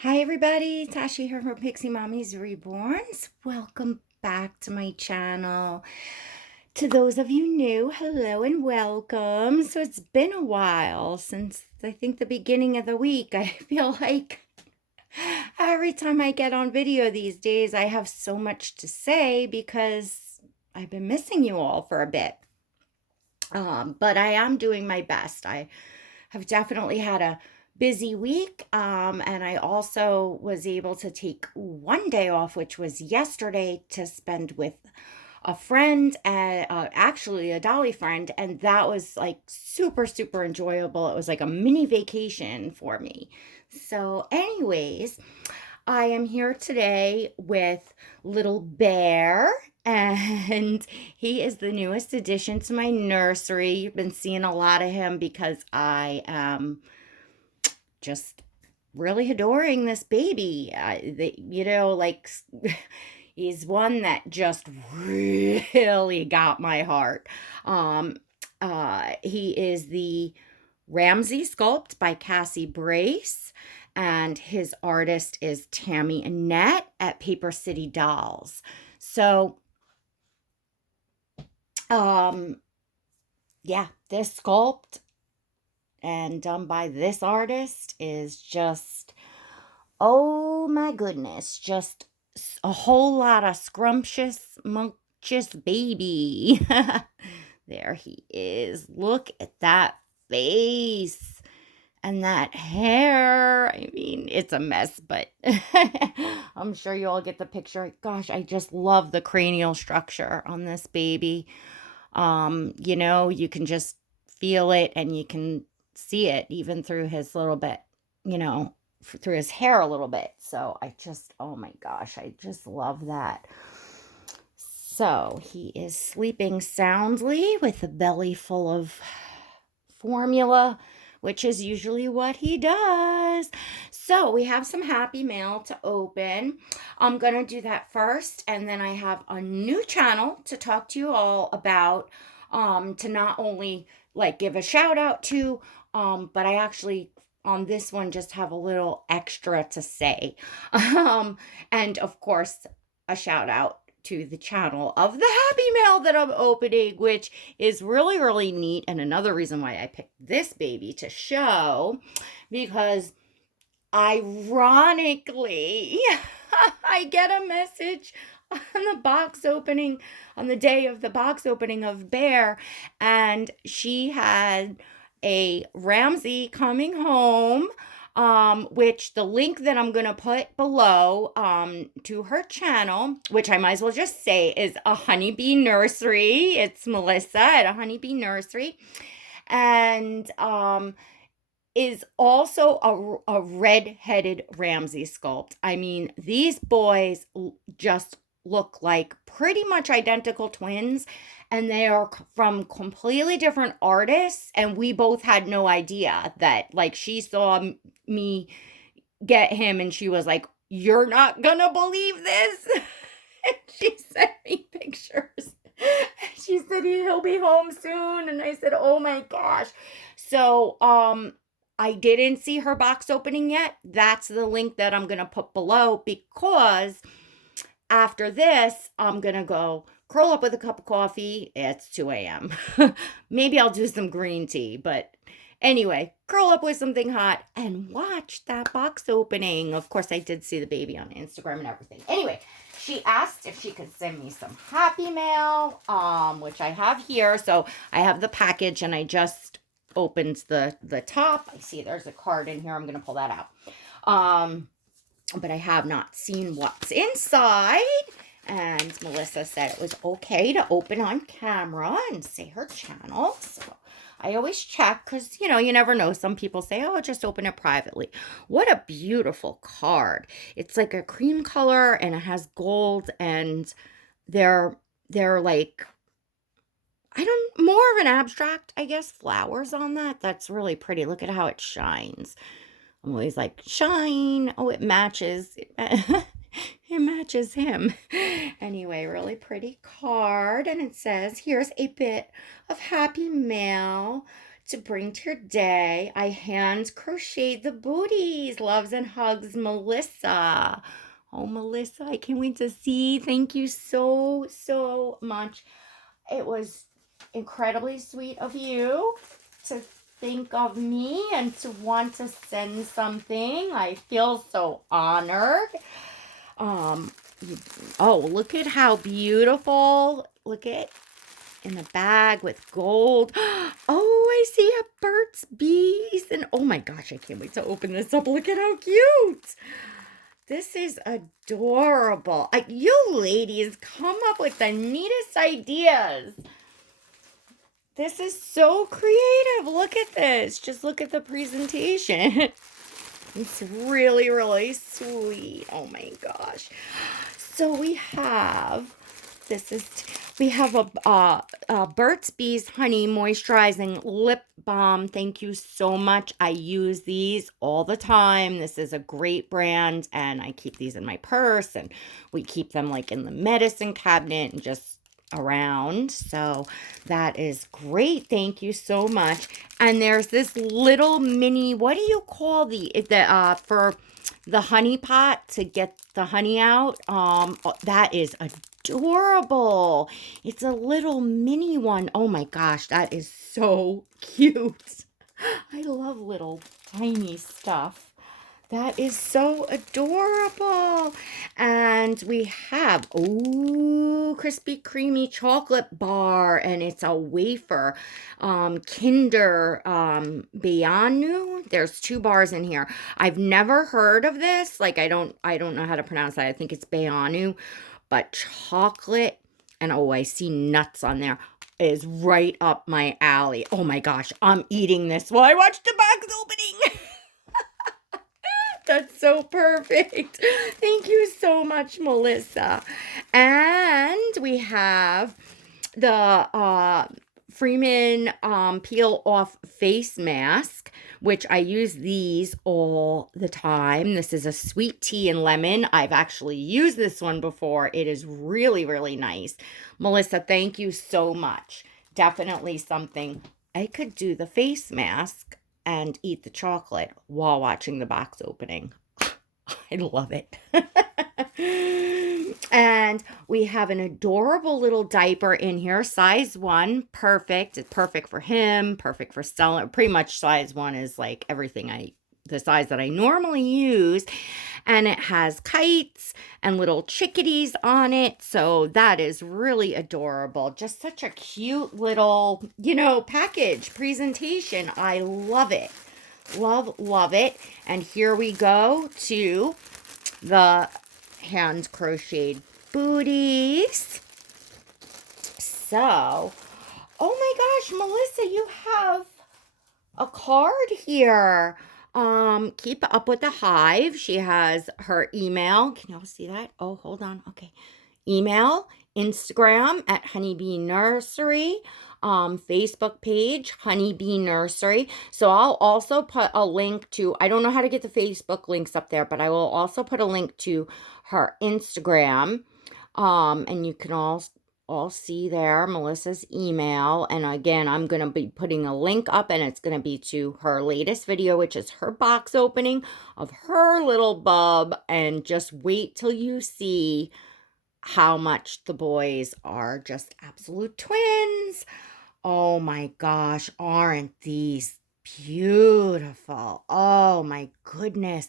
Hi everybody, Tashi here from Pixie Mommy's Reborns. Welcome back to my channel. To those of you new, hello and welcome. So it's been a while since I think the beginning of the week. I feel like every time I get on video these days, I have so much to say because I've been missing you all for a bit. But I am doing my best. I have definitely had a busy week. And I also was able to take one day off, which was yesterday, to spend with a friend, actually a Dolly friend. And that was like super, super enjoyable. It was like a mini vacation for me. So, anyways, I am here today with little Bear, and he is the newest addition to my nursery. You've been seeing a lot of him because I am just really adoring this baby. Like he's one that just really got my heart. He is the Ramsey sculpt by Cassie Brace, and his artist is Tammy Annette at Paper City Dolls. So, um, yeah, this sculpt and done by this artist is just, oh my goodness, just a whole lot of scrumptious, munctious baby. There he is. Look at that face and that hair. I mean, it's a mess, but I'm sure you all get the picture. Gosh, I just love the cranial structure on this baby. You can just feel it and you can see it even through his little bit, through his hair a little bit. So oh my gosh, I just love that. So he is sleeping soundly with a belly full of formula, which is usually what he does. So we have some happy mail to open. I'm going to do that first, and then I have a new channel to talk to you all about, to not only like give a shout out to, but I actually on this one just have a little extra to say. And of course, a shout out to the channel of the Happy Mail that I'm opening, which is really, really neat. And another reason why I picked this baby to show, because ironically, I get a message on the box opening, on the day of the box opening of Bear, and she had a Ramsey coming home, which the link that I'm going to put below, to her channel, which I might as well just say is a Honey Bee Nursery. It's Melissa at a Honey Bee Nursery. And, is also a red-headed Ramsey sculpt. I mean, these boys just look like pretty much identical twins, and they are from completely different artists, and we both had no idea that, like, she saw me get him and she was like, "You're not gonna believe this." And she sent me pictures. She said he'll be home soon, and I said, "Oh my gosh." So, I didn't see her box opening yet. That's the link that I'm going to put below, because after this, I'm going to go curl up with a cup of coffee. It's 2 a.m. Maybe I'll do some green tea, but anyway, curl up with something hot and watch that box opening. Of course, I did see the baby on Instagram and everything. Anyway, she asked if she could send me some happy mail, which I have here. So I have the package, and I just opened the top. I see there's a card in here. I'm going to pull that out. But I have not seen what's inside. And Melissa said it was okay to open on camera and say her channel. So I always check because, you never know. Some people say, oh, just open it privately. What a beautiful card. It's like a cream color and it has gold, and they're like, more of an abstract, I guess, flowers on that. That's really pretty. Look at how it shines. I'm always like, shine. Oh, it matches. It matches him. Anyway, really pretty card. And it says, here's a bit of happy mail to bring to your day. I hand crocheted the booties. Loves and hugs, Melissa. Oh, Melissa, I can't wait to see. Thank you so, so much. It was incredibly sweet of you to think of me and to want to send something. I feel so honored. Um, oh, look at how beautiful. Look at in the bag with gold. Oh, I see a Burt's Bees. And oh my gosh, I can't wait to open this up. Look at how cute. This is adorable. You ladies come up with the neatest ideas. This is so creative. Look at this. Just look at the presentation. It's really, really sweet. Oh my gosh. So we have, we have a Burt's Bees Honey Moisturizing Lip Balm. Thank you so much. I use these all the time. This is a great brand, and I keep these in my purse, and we keep them like in the medicine cabinet and just around. So that is great. Thank you so much. And there's this little mini, what do you call for the honey pot to get the honey out? That is adorable. It's a little mini one. Oh my gosh, that is so cute. I love little tiny stuff. That is so adorable. And we have, crispy creamy chocolate bar, and it's a wafer. Kinder Bayanu. There's 2 bars in here. I've never heard of this. Like I don't know how to pronounce that. I think it's Bayanu, but chocolate and I see nuts on there is right up my alley. Oh my gosh, I'm eating this while I watch the box opening. That's so perfect. Thank you so much, Melissa. And we have the Freeman peel off face mask, which I use these all the time. This is a sweet tea and lemon. I've actually used this one before. It is really, really nice. Melissa, thank you so much. Definitely something. I could do the face mask and eat the chocolate while watching the box opening. I love it. And we have an adorable little diaper in here, size 1, perfect. It's perfect for him, perfect for Stella. Pretty much size 1 is like everything the size that I normally use. And it has kites and little chickadees on it. So that is really adorable. Just such a cute little, package presentation. I love it. Love it. And here we go to the hand crocheted booties. So, oh my gosh, Melissa, you have a card here. Keep up with the hive. She has her email. Can y'all see that? Oh, hold on. Okay. Email, Instagram at Honey Bee Nursery, Facebook page, Honey Bee Nursery. So I'll also put a link to, I don't know how to get the Facebook links up there, but I will also put a link to her Instagram. And you can all see there Melissa's email. And again, I'm going to be putting a link up, and it's going to be to her latest video, which is her box opening of her little bub. And just wait till you see how much the boys are just absolute twins. Oh my gosh, aren't these beautiful? Oh my goodness.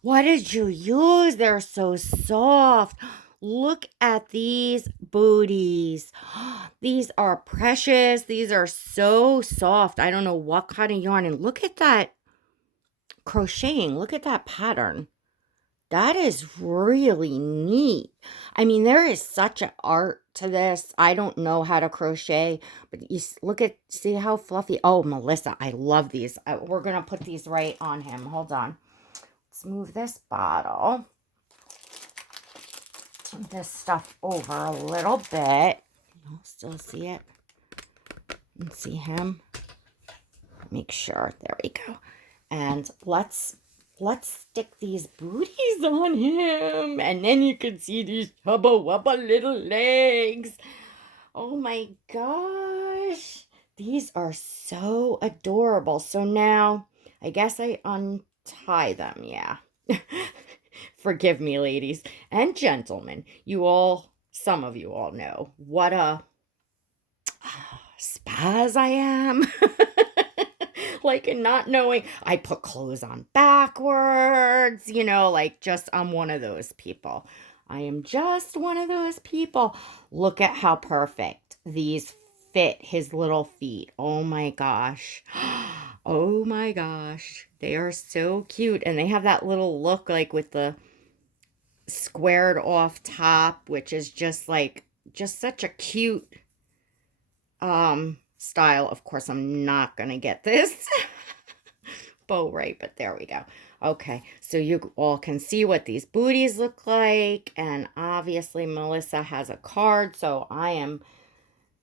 What did you use? They're so soft. Look at these booties. These are precious. These are so soft. I don't know what kind of yarn. And look at that crocheting. Look at that pattern. That is really neat. I mean, there is such an art to this. I don't know how to crochet, but you see how fluffy. Oh, Melissa, I love these. We're going to put these right on him. Hold on. Let's move this bottle. This stuff over a little bit. You'll still see it. And see him. Make sure. There we go. And let's stick these booties on him. And then you can see these hubba wubba little legs. Oh my gosh. these are so adorable. So now I guess I untie them. Yeah. Forgive me, ladies and gentlemen. Some of you all know what a spaz I am. Like, in not knowing, I put clothes on backwards, like, just, I'm one of those people. I am just one of those people. Look at how perfect these fit his little feet. Oh my gosh. Oh my gosh. They are so cute. And they have that little look, like, with the squared off top, which is just such a cute style. Of course, I'm not gonna get this bow right, but there we go. Okay, so you all can see what these booties look like, and obviously Melissa has a card, so I am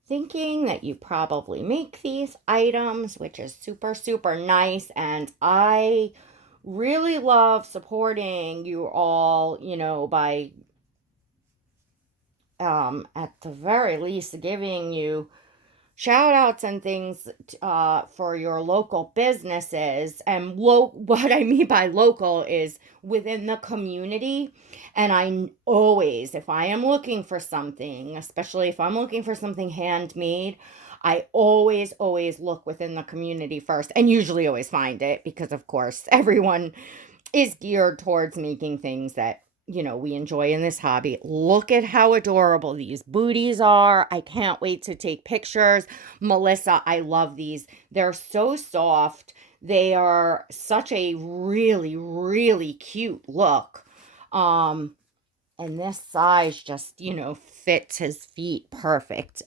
thinking that you probably make these items, which is super, super nice, and I really love supporting you all, by at the very least giving you shout outs and things for your local businesses. And what I mean by local is within the community. And I always, if I am looking for something, especially if I'm looking for something handmade, I always, always look within the community first, and usually always find it, because of course everyone is geared towards making things that we enjoy in this hobby. Look at how adorable these booties are. I can't wait to take pictures. Melissa, I love these. They're so soft. They are such a really, really cute look. And this size just, fits his feet perfect.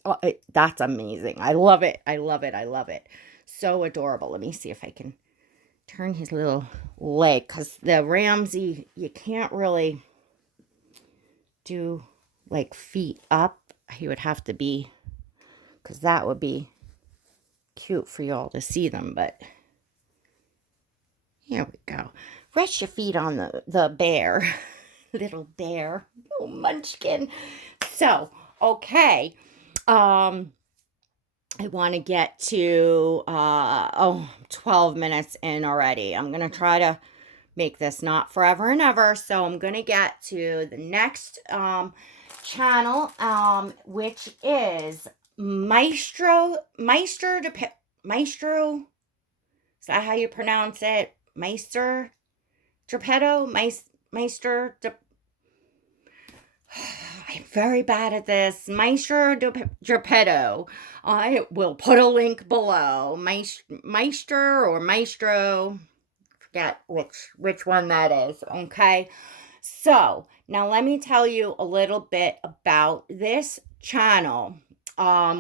That's amazing. I love it. I love it. I love it. So adorable. Let me see if I can turn his little leg, because the Ramsey, you can't really do like feet up. He would have to be, because that would be cute for y'all to see them, but here we go. Rest your feet on the bear. Little bear. Oh, munchkin. So, okay. I want to get to 12 minutes in already. I'm going to try to make this not forever and ever. So I'm going to get to the next channel, which is Maestro. Is that how you pronounce it? Miester Guppetto? Miester I'm very bad at this. Miester Guppetto. I will put a link below. Meister or Maestro. Forget which one that is. Okay. So now let me tell you a little bit about this channel,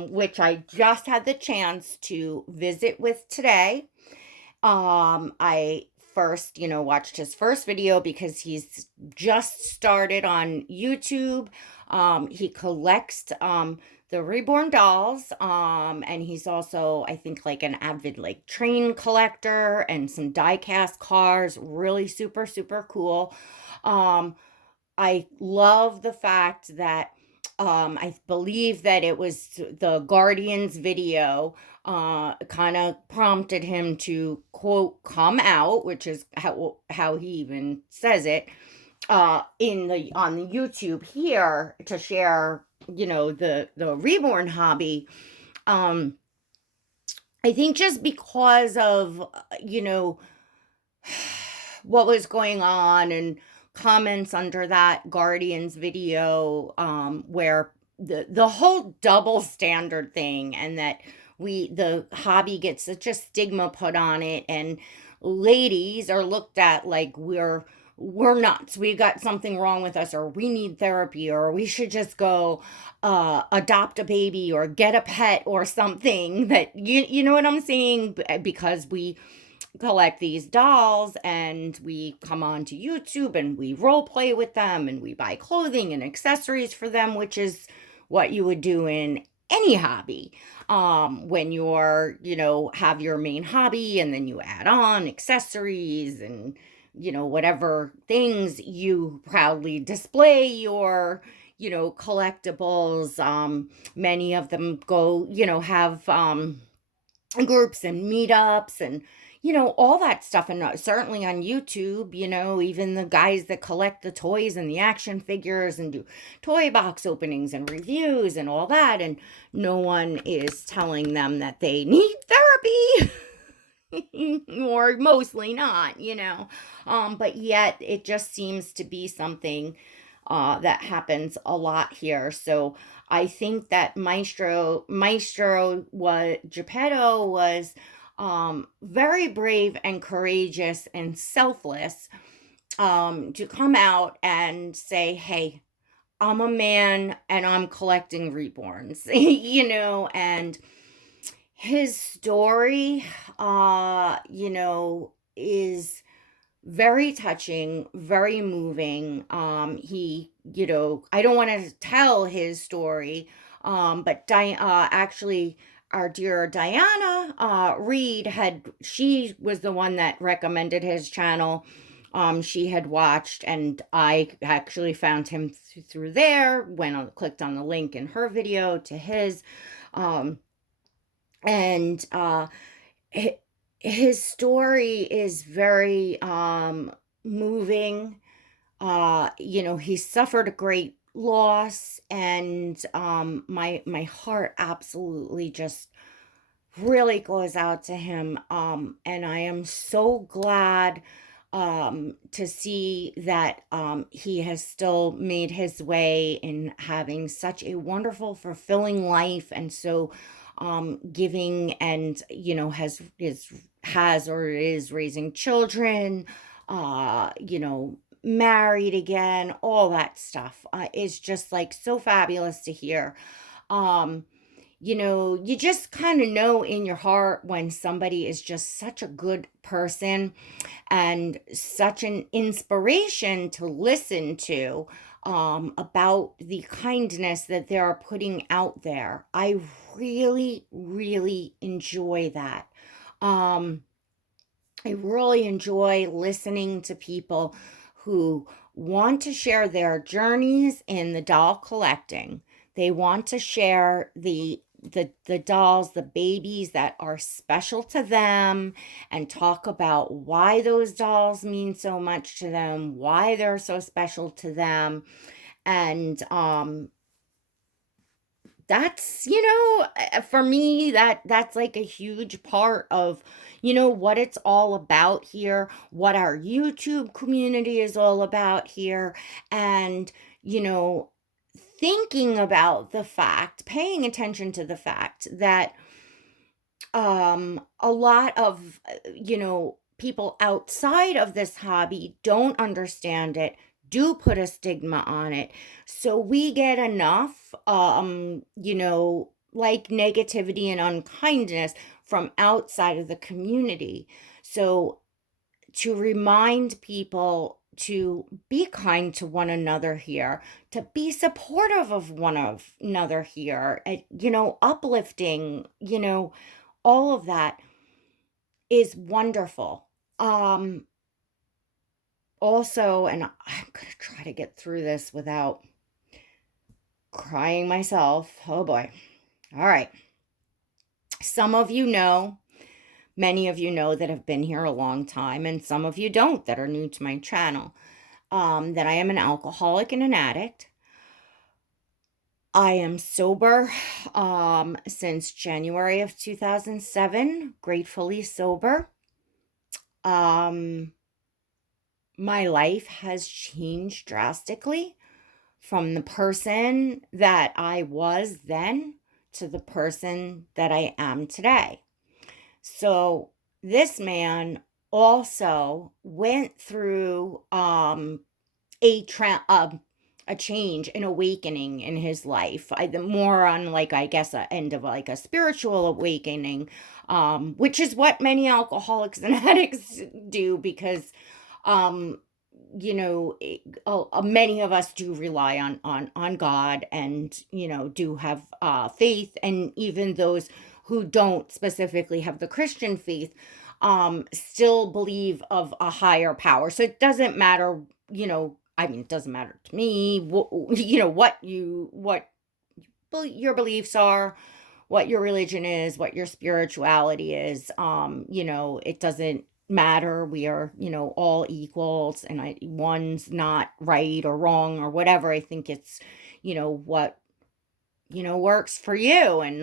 which I just had the chance to visit with today. I first, watched his first video because he's just started on YouTube. He collects the reborn dolls, and he's also, I think, like an avid like train collector and some die cast cars. Really super, super cool. I love the fact that I believe that it was the Guardians video kind of prompted him to, quote, come out, which is how he even says it on the YouTube here, to share, the reborn hobby. I think just because of, what was going on and comments under that Guardians video, where the whole double standard thing, and that the hobby gets such a stigma put on it, and ladies are looked at like we're nuts, we got something wrong with us, or we need therapy, or we should just go adopt a baby or get a pet or something, that you know what I'm saying, because we collect these dolls and we come on to YouTube and we role play with them and we buy clothing and accessories for them, which is what you would do in any hobby. When you're, have your main hobby and then you add on accessories and, whatever things you proudly display your, collectibles. Many of them go, have, groups and meetups and all that stuff, and certainly on YouTube, even the guys that collect the toys and the action figures and do toy box openings and reviews and all that, and no one is telling them that they need therapy. Or mostly not. But yet it just seems to be something that happens a lot here. So I think that Maestro was Geppetto was very brave and courageous and selfless, to come out and say, "Hey, I'm a man and I'm collecting reborns," and his story, is very touching, very moving. I don't want to tell his story, but actually, our dear Diana Reed she was the one that recommended his channel. She had watched, and I actually found him through there. Clicked on the link in her video to his, and his story is very moving. He suffered a great loss, and my heart absolutely just really goes out to him. And I am so glad to see that he has still made his way in having such a wonderful, fulfilling life, and so giving, and has or is raising children, married again, all that stuff is just like so fabulous to hear. You just kind of know in your heart when somebody is just such a good person and such an inspiration to listen to, about the kindness that they're putting out there. I really, really enjoy that. Um, I really enjoy listening to people who want to share their journeys in the doll collecting. They want to share the dolls, the babies that are special to them, and talk about why those dolls mean so much to them, why they're so special to them. And that's for me, that's like a huge part of what it's all about here, what our YouTube community is all about here. And you know thinking about the fact, paying attention to the fact that a lot of people outside of this hobby don't understand it, do put a stigma on it. So we get enough like negativity and unkindness from outside of the community. So to remind people to be kind to one another here, to be supportive of one of another here, and, uplifting, all of that is wonderful. Um, Also, and I'm going to try to get through this without crying myself. Oh boy. All right. Some of you know, many of you know that have been here a long time, and some of you don't that are new to my channel, that I am an alcoholic and an addict. I am sober since January of 2007, gratefully sober. My life has changed drastically from the person that I was then to the person that I am today. So this man also went through a change, an awakening in his life. More on like, I guess, a end of like a spiritual awakening, which is what many alcoholics and addicts do, because many of us do rely on God, and do have faith, and even those who don't specifically have the Christian faith still believe of a higher power. So it doesn't matter, it doesn't matter to me what your beliefs are, what your religion is, what your spirituality is. It doesn't matter. We are, all equals, and one's not right or wrong or whatever. I think it's, what, works for you. And,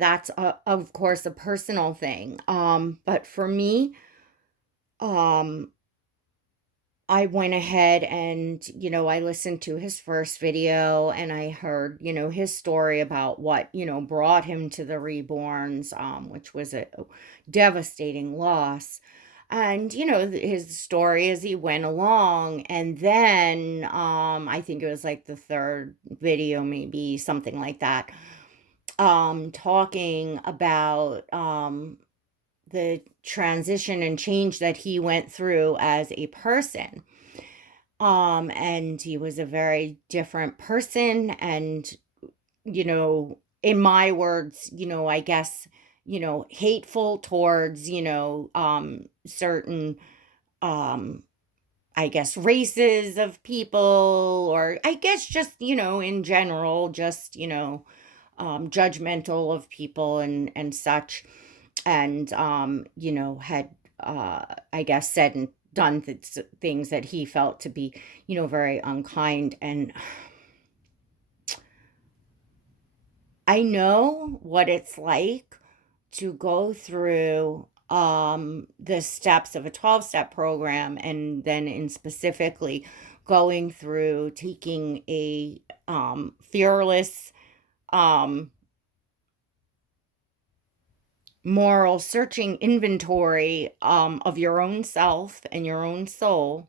that's, of course, a personal thing. But for me, um, I went ahead and, I listened to his first video, and I heard, his story about what, brought him to the reborns, which was a devastating loss. And, his story as he went along. And then, I think it was like the third video, maybe something like that, talking about, the transition and change that he went through as a person. And he was a very different person. And, in my words, I guess, hateful towards, certain, um, I guess, races of people, or I guess just, in general, just, judgmental of people and such. And, had, I guess, said and done things that he felt to be, very unkind. And I know what it's like to go through the steps of a 12-step program, and then in specifically going through taking a fearless moral searching inventory of your own self and your own soul.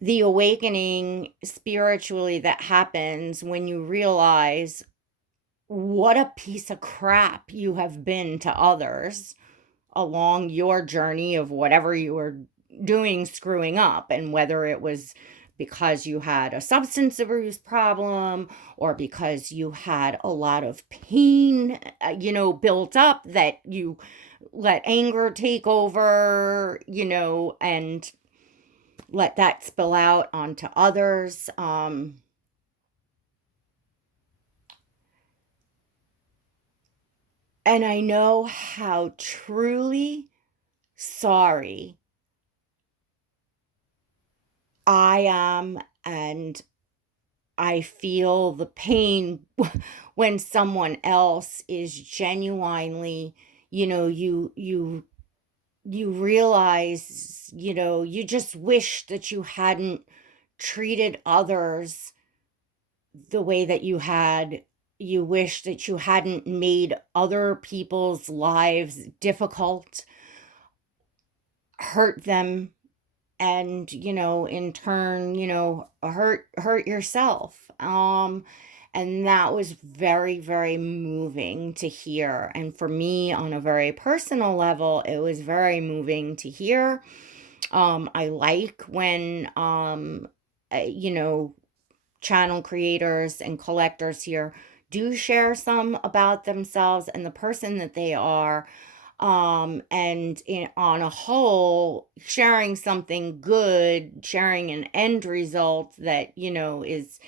The awakening spiritually that happens when you realize what a piece of crap you have been to others along your journey of whatever you were doing screwing up, and whether it was because you had a substance abuse problem, or because you had a lot of pain, built up, that you let anger take over, and let that spill out onto others. And I know how truly sorry I am, and I feel the pain when someone else is genuinely, you realize, you just wish that you hadn't treated others the way that you had. You wish that you hadn't made other people's lives difficult, hurt them, and, in turn, hurt yourself. And that was very, very moving to hear. And for me, on a very personal level, it was very moving to hear. I like when, channel creators and collectors here do share some about themselves and the person that they are. And on a whole, sharing something good, sharing an end result that, is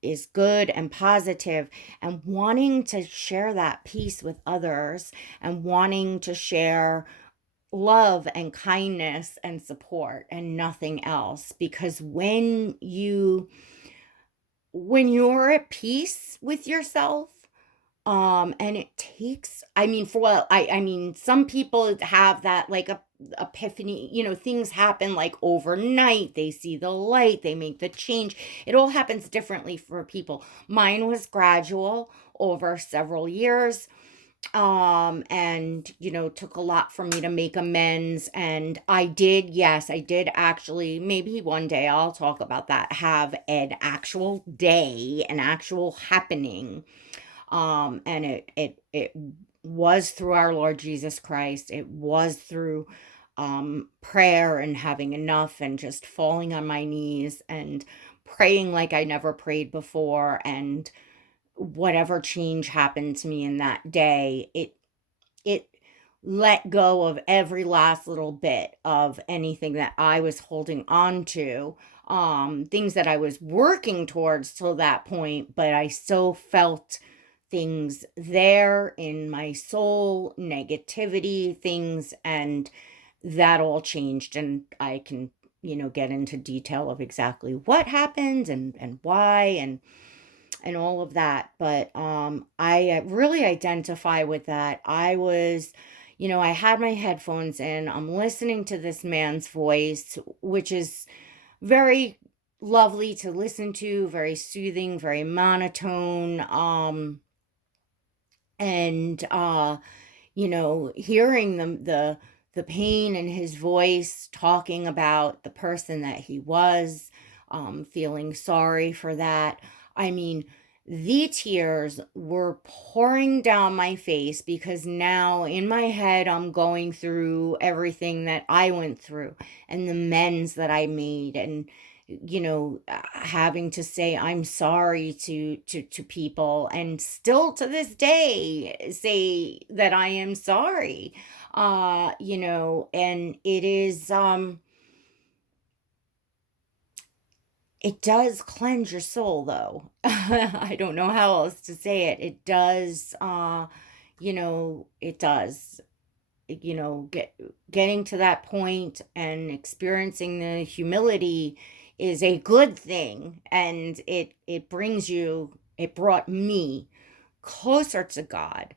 is good and positive, and wanting to share that peace with others, and wanting to share love and kindness and support and nothing else. Because when you're at peace with yourself, and it takes, I mean, some people have that, like, a epiphany, things happen like overnight. They see the light, they make the change. It all happens differently for people. Mine was gradual over several years. And, took a lot for me to make amends. And yes, I did actually, maybe one day I'll talk about that, have an actual day, an actual happening. And it was through our Lord Jesus Christ. It was through prayer and having enough, and just falling on my knees and praying like I never prayed before. And whatever change happened to me in that day, it let go of every last little bit of anything that I was holding on to, things that I was working towards till that point, but I still felt things there in my soul, negativity, things, and that all changed. And I can, get into detail of exactly what happened and why and all of that. But I really identify with that. I was, I had my headphones in. I'm listening to this man's voice, which is very lovely to listen to, very soothing, very monotone. And hearing the pain in his voice, talking about the person that he was, feeling sorry for that. I mean, the tears were pouring down my face because now in my head I'm going through everything that I went through and the amends that I made, and having to say I'm sorry to people, and still to this day say that I am sorry. And it is it does cleanse your soul, though. I don't know how else to say it. It does, it does. Getting to that point and experiencing the humility is a good thing, and it brought me closer to God,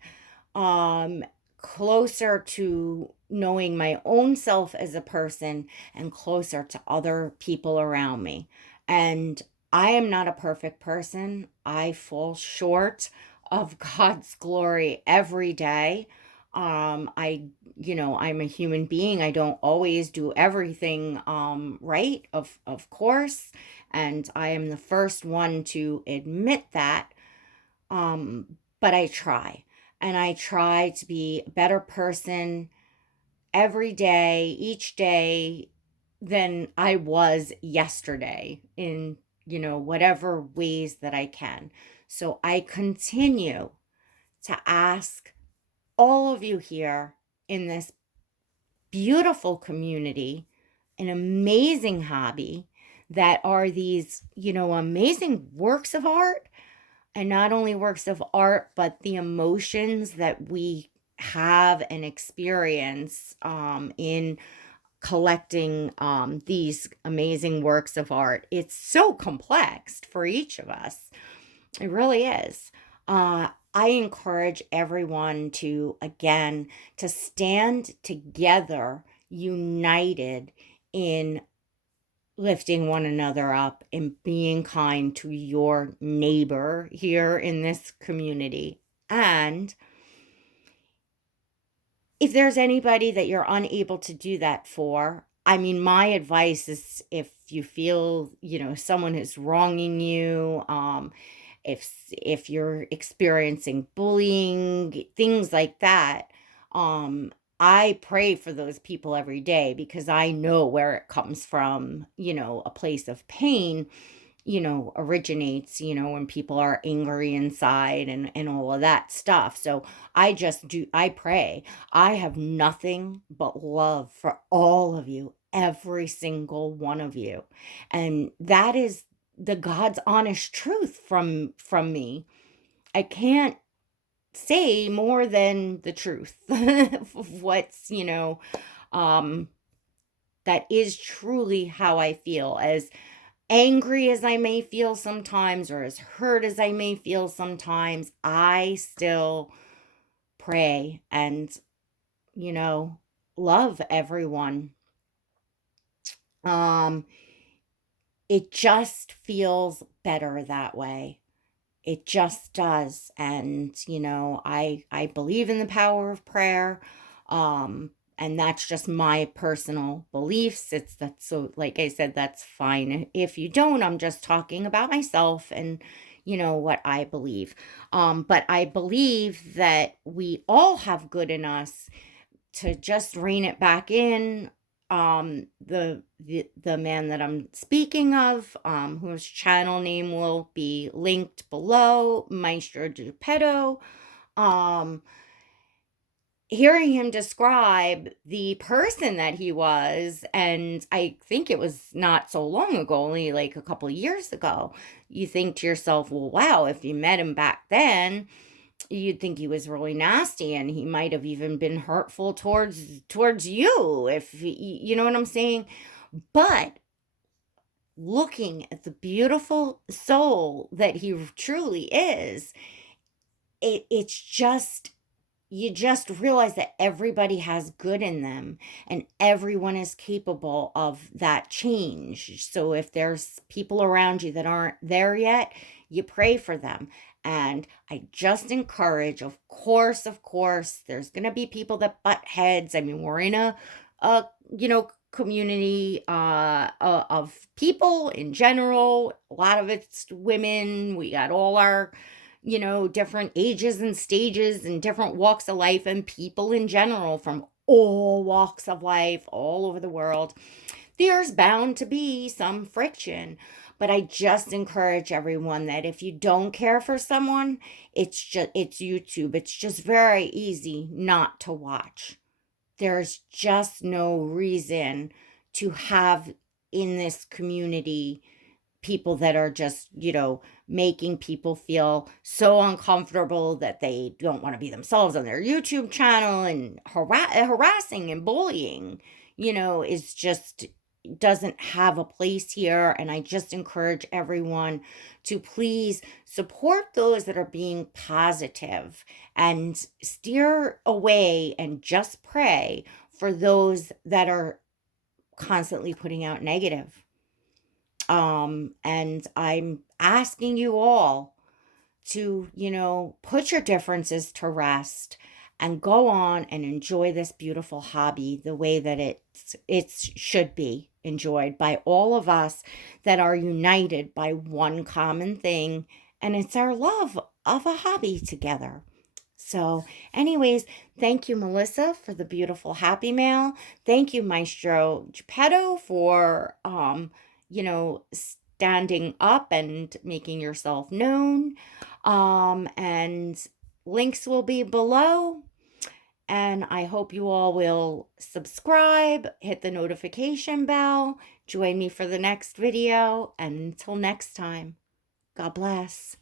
um, closer to knowing my own self as a person, and closer to other people around me. And I am not a perfect person. I fall short of God's glory every day. I'm a human being. I don't always do everything right, of course, and I am the first one to admit that. But I try, and I try to be a better person every day, each day, than I was yesterday in, whatever ways that I can. So I continue to ask all of you here in this beautiful community, an amazing hobby, that are these, amazing works of art. And not only works of art, but the emotions that we have and experience in collecting these amazing works of art. It's so complex for each of us. It really is. I encourage everyone to, again, to stand together, united in lifting one another up and being kind to your neighbor here in this community. And if there's anybody that you're unable to do that for, I mean, my advice is, if you feel, someone is wronging you, if you're experiencing bullying, things like that, I pray for those people every day, because I know where it comes from. A place of pain, originates, when people are angry inside, and all of that stuff. So I pray. I have nothing but love for all of you, every single one of you. And that is the God's honest truth from me. I can't say more than the truth of what's, um, that is truly how I feel. As angry as I may feel sometimes, or as hurt as I may feel sometimes, I still pray and, love everyone. Um, it just feels better that way. It just does. And, I believe in the power of prayer. And that's just my personal beliefs. So, like I said, that's fine. If you don't, I'm just talking about myself and, what I believe. But I believe that we all have good in us to just rein it back in. The man that I'm speaking of, whose channel name will be linked below, Miester Guppetto, um, hearing him describe the person that he was, and I think it was not so long ago, only like a couple of years ago, you think to yourself, well, wow, if you met him back then, you'd think he was really nasty, and he might have even been hurtful towards you, if you know what I'm saying. But looking at the beautiful soul that he truly is, it's just, you just realize that everybody has good in them, and everyone is capable of that change. So if there's people around you that aren't there yet, you pray for them. And I just encourage, of course, there's going to be people that butt heads. I mean, we're in a community of people in general. A lot of it's women. We got all our different ages and stages and different walks of life, and people in general from all walks of life all over the world. There's bound to be some friction, but I just encourage everyone that if you don't care for someone, it's YouTube. It's just very easy not to watch. There's just no reason to have in this community people that are just, making people feel so uncomfortable that they don't want to be themselves on their YouTube channel, and harassing and bullying, is just doesn't have a place here. And I just encourage everyone to please support those that are being positive, and steer away and just pray for those that are constantly putting out negative. And I'm asking you all to, put your differences to rest and go on and enjoy this beautiful hobby the way that it should be enjoyed by all of us that are united by one common thing, and it's our love of a hobby together. So, anyways, thank you, Melissa, for the beautiful happy mail. Thank you, Miester Guppetto, for standing up and making yourself known. And links will be below. And I hope you all will subscribe, hit the notification bell, join me for the next video. And until next time, God bless.